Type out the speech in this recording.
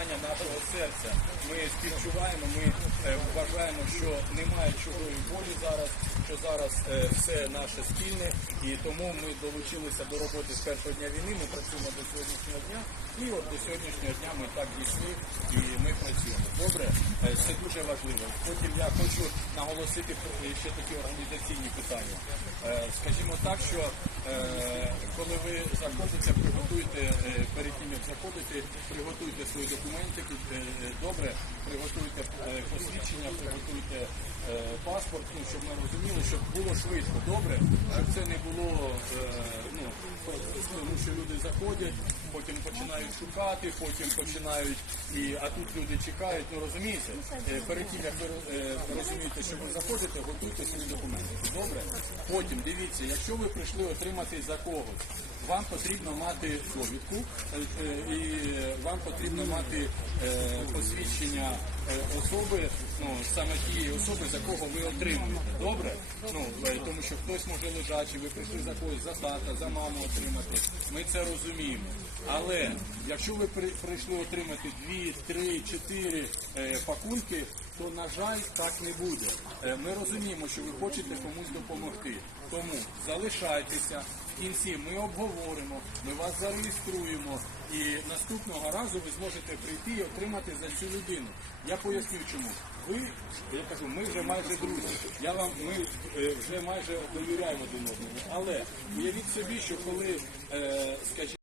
бажання нашого серця. Ми співчуваємо, ми е, вважаємо, що немає чужої волі зараз, що зараз е, все наше спільне, і тому ми долучилися до роботи з першого дня війни. Ми працюємо до сьогоднішнього дня, і от до сьогоднішнього дня ми так дійшли і ми працюємо. Добре, Е, це дуже важливо. Потім я хочу наголосити ще такі організаційні питання. Скажімо так, що ви заходите, приготуйте е, перед тим, як заходити, приготуйте свої документи е, е, добре, приготуйте посвідчення, приготуйте паспорт, ну, щоб ми розуміли, щоб було швидко, добре, щоб це не було, що люди заходять, потім починають шукати, потім починають, і, а тут люди чекають, ну розумієте, Е, перед тим, як ви е, розумієте, що ви заходите, готуйте свої документи. Добре? Потім дивіться, якщо ви прийшли отримати за когось, вам потрібно мати довідку е, і вам потрібно мати посвідчення особи, ну саме тієї особи, за кого ви отримуєте. Добре? Ну тому що хтось може лежачий, ви прийшли за когось, за тата, за маму отримати. Ми це розуміємо. Але якщо ви при- прийшли отримати дві, три, чотири е, пакунки, то на жаль так не буде. Е, Ми розуміємо, що ви хочете комусь допомогти. Тому залишайтеся. Кінці ми обговоримо, ми вас зареєструємо, і наступного разу ви зможете прийти і отримати за цю людину. Я поясню чому. Ви, я кажу, ми вже майже друзі. Я вам, ми е, вже майже довіряємо один одному. Але уявіть собі, що коли, е, скажімо,